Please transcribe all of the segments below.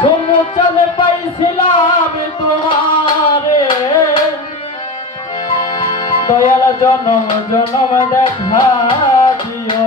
সমুচলে পাইছিলাম তোমারে। দয়াল জনম জনম দেখা দিও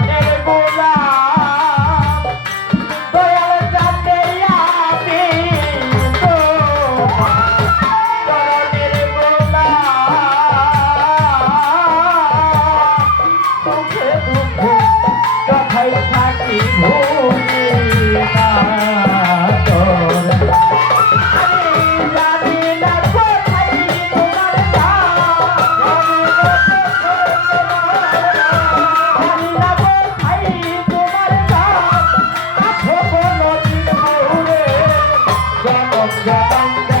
Bye.